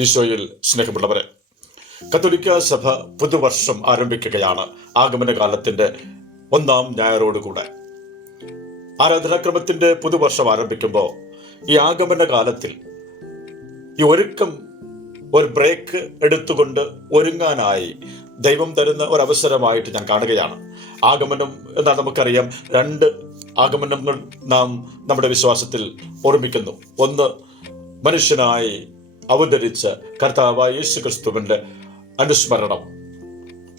ഈശോയിൽ സ്നേഹമുള്ളവരെ, കത്തോലിക്ക സഭ പുതുവർഷം ആരംഭിക്കുകയാണ്. ആഗമനകാലത്തിന്റെ 1-ാം ഞായറോടുകൂടെ ആരാധനാക്രമത്തിന്റെ പുതുവർഷം ആരംഭിക്കുമ്പോൾ ഈ ആഗമന കാലത്തിൽ ഈ ഒരുക്കം, ഒരു ബ്രേക്ക് എടുത്തുകൊണ്ട് ഒരുങ്ങാനായി ദൈവം തരുന്ന ഒരവസരമായിട്ട് ഞാൻ കാണുകയാണ്. ആഗമനം എന്നാൽ നമുക്കറിയാം, 2 ആഗമനങ്ങൾ നാം നമ്മുടെ വിശ്വാസത്തിൽ ഓർമ്മിക്കുന്നു. ഒന്ന്, മനുഷ്യനായി അവതരിച്ച കർത്താവായ യേശു ക്രിസ്തുവിന്റെ അനുസ്മരണം,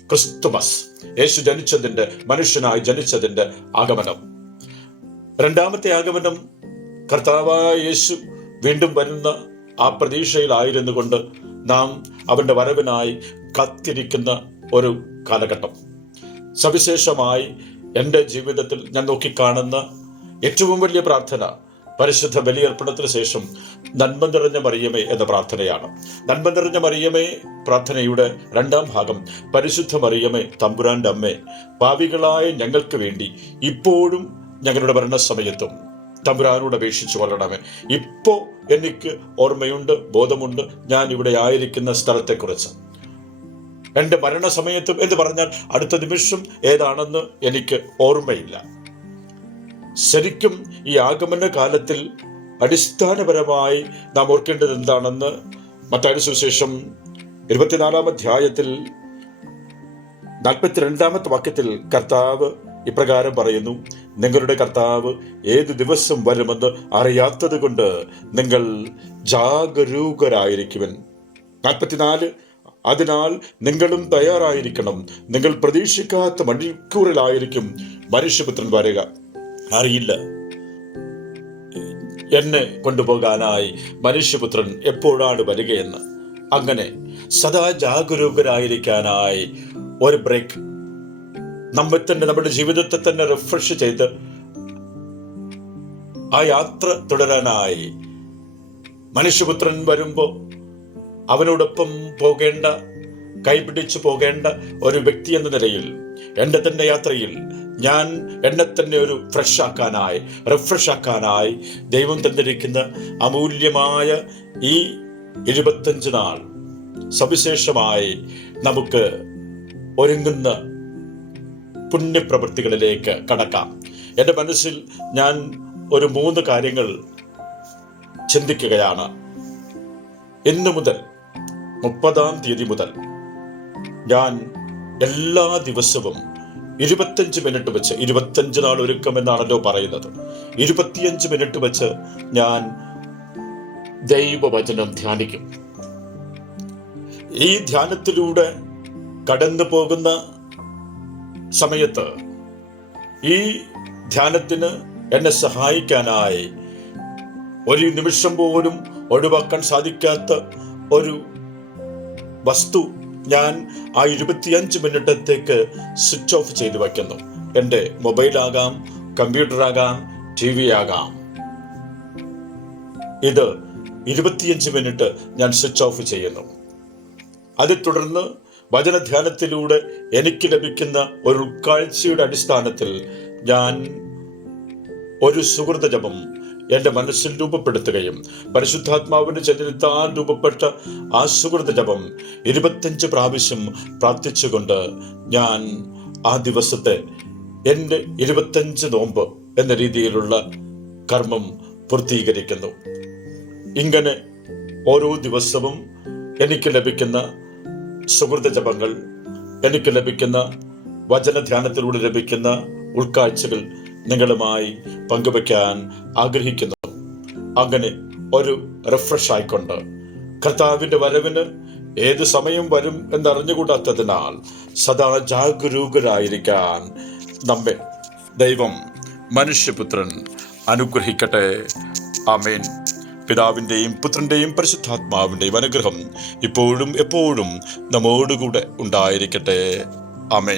ക്രിസ്തുമസ്, യേശു ജനിച്ചതിന്റെ, മനുഷ്യനായി ജനിച്ചതിന്റെ ആഗമനം. 2ാമത്തെ ആഗമനം, കർത്താവായ യേശു വീണ്ടും വരുന്ന ആ പ്രതീക്ഷയിലായിരുന്നു കൊണ്ട് നാം അവന്റെ വരവിനായി കാത്തിരിക്കുന്ന ഒരു കാലഘട്ടം. സവിശേഷമായി എൻ്റെ ജീവിതത്തിൽ ഞാൻ നോക്കിക്കാണുന്ന ഏറ്റവും വലിയ പ്രാർത്ഥന പരിശുദ്ധ ബലിയർപ്പണത്തിന് ശേഷം നന്മ നിറഞ്ഞ മറിയമേ എന്ന പ്രാർത്ഥനയാണ്. നന്മ നിറഞ്ഞ മറിയമേ പ്രാർത്ഥനയുടെ 2ാം ഭാഗം, പരിശുദ്ധ മറിയമേ തമ്പുരാന്റെ അമ്മേ, പാപികളായ ഞങ്ങൾക്ക് വേണ്ടി ഇപ്പോഴും ഞങ്ങളുടെ മരണസമയത്തും തമ്പുരാനോട് അപേക്ഷിച്ചു കൊള്ളണമേ. ഇപ്പോൾ എനിക്ക് ഓർമ്മയുണ്ട്, ബോധമുണ്ട് ഞാൻ ഇവിടെ ആയിരിക്കുന്ന സ്ഥലത്തെക്കുറിച്ച്. എൻ്റെ മരണസമയത്തും എന്ന് പറഞ്ഞാൽ അടുത്ത നിമിഷം ഏതാണെന്ന് എനിക്ക് ഓർമ്മയില്ല. ശരിക്കും ഈ ആഗമന കാലത്തിൽ അടിസ്ഥാനപരമായി നാം ഓർക്കേണ്ടത് എന്താണെന്ന് മത്തായി സുവിശേഷം 24-ാം അധ്യായത്തിൽ 42-ാമത്തെ വാക്യത്തിൽ കർത്താവ് ഇപ്രകാരം പറയുന്നു: നിങ്ങളുടെ കർത്താവ് ഏതു ദിവസം വരുമെന്ന് അറിയാത്തത് കൊണ്ട് നിങ്ങൾ ജാഗരൂകരായിരിക്കുവൻ. 44, അതിനാൽ നിങ്ങളും തയ്യാറായിരിക്കണം. നിങ്ങൾ പ്രതീക്ഷിക്കാത്ത മണിക്കൂറിലായിരിക്കും മനുഷ്യപുത്രൻ വരിക. അറിയില്ല എന്നെ കൊണ്ടുപോകാനായി മനുഷ്യപുത്രൻ എപ്പോഴാണ് വരികയെന്ന്. അങ്ങനെ സദാ ജാഗരൂകരായിരിക്കാനായി ഒരു ബ്രേക്ക്, നമ്മെ തന്നെ, നമ്മുടെ ജീവിതത്തെ തന്നെ റിഫ്രഷ് ചെയ്ത് ആ യാത്ര തുടരാനായി മനുഷ്യപുത്രൻ വരുമ്പോൾ അവനോടൊപ്പം പോകേണ്ട, കൈപിടിച്ചു പോകേണ്ട ഒരു വ്യക്തി എന്ന നിലയിൽ എൻ്റെ തന്നെ യാത്രയിൽ ഞാൻ എന്നെ തന്നെ ഒരു ഫ്രഷാക്കാനായി, റിഫ്രഷാക്കാനായി ദൈവം തന്നിരിക്കുന്ന അമൂല്യമായ ഈ 25 നാൾ സവിശേഷമായി നമുക്ക് ഒരുങ്ങുന്ന പുണ്യപ്രവൃത്തികളിലേക്ക് കടക്കാം. എൻ്റെ മനസ്സിൽ ഞാൻ ഒരു 3 കാര്യങ്ങൾ ചിന്തിക്കുകയാണ്. ഇന്നു മുതൽ 30-ാം തീയതി മുതൽ ഞാൻ എല്ലാ ദിവസവും 25 മിനിറ്റ് വെച്ച്, 25 നാൾ ഒരുക്കം എന്നാണല്ലോ പറയുന്നത്, 25 മിനിറ്റ് വെച്ച് ഞാൻ ദൈവവചനം ധ്യാനിക്കും. ഈ ധ്യാനത്തിലൂടെ കടന്നു പോകുന്ന സമയത്ത് ഈ ധ്യാനത്തിന് എന്നെ സഹായിക്കാനായി ഒരു നിമിഷം പോലും ഒഴിവാക്കാൻ സാധിക്കാത്ത ഒരു വസ്തു ഞാൻ ആ 25 മിനിറ്റത്തേക്ക് സ്വിച്ച് ഓഫ് ചെയ്ത് വയ്ക്കുന്നു. എൻ്റെ മൊബൈലാകാം, കമ്പ്യൂട്ടറാകാം, TV ആകാം. ഇത് 25 മിനിറ്റ് ഞാൻ സ്വിച്ച് ഓഫ് ചെയ്യുന്നു. അതിൽ തുടർന്ന് വചനധ്യാനത്തിലൂടെ എനിക്ക് ലഭിക്കുന്ന ഒരു ഉൾക്കാഴ്ചയുടെ അടിസ്ഥാനത്തിൽ ഞാൻ ഒരു സുഹൃത ജപം എൻ്റെ മനസ്സിൽ രൂപപ്പെടുത്തുകയും പരിശുദ്ധാത്മാവിന്റെ ചൈതന്യത്താൽ രൂപപ്പെട്ട ആ സുഹൃത ജപം 25 പ്രാവശ്യം പ്രാർത്ഥിച്ചുകൊണ്ട് ഞാൻ ആ ദിവസത്തെ എൻ്റെ 25 നോമ്പ് എന്ന രീതിയിലുള്ള കർമ്മം പൂർത്തീകരിക്കുന്നു. ഇങ്ങനെ ഓരോ ദിവസവും എനിക്ക് ലഭിക്കുന്ന സുഹൃത ജപങ്ങൾ, എനിക്ക് ലഭിക്കുന്ന വചനധ്യാനത്തിലൂടെ ലഭിക്കുന്ന ഉൾക്കാഴ്ചകൾ നിങ്ങളുമായി പങ്കുവയ്ക്കാൻ ആഗ്രഹിക്കുന്നു. അങ്ങനെ ഒരു റിഫ്രഷ് ആയിക്കൊണ്ട് കർത്താവിന്റെ വരവിന് ഏത് സമയം വരും എന്നറിഞ്ഞുകൂടാത്തതിനാൽ സദാ ജാഗരൂകരായിരിക്കാൻ നമ്മെ ദൈവം, മനുഷ്യപുത്രൻ അനുഗ്രഹിക്കട്ടെ. ആമേൻ. പിതാവിൻ്റെയും പുത്രൻ്റെയും പരിശുദ്ധാത്മാവിൻ്റെയും അനുഗ്രഹം ഇപ്പോഴും എപ്പോഴും നമ്മോടുകൂടെ ഉണ്ടായിരിക്കട്ടെ. ആമേൻ.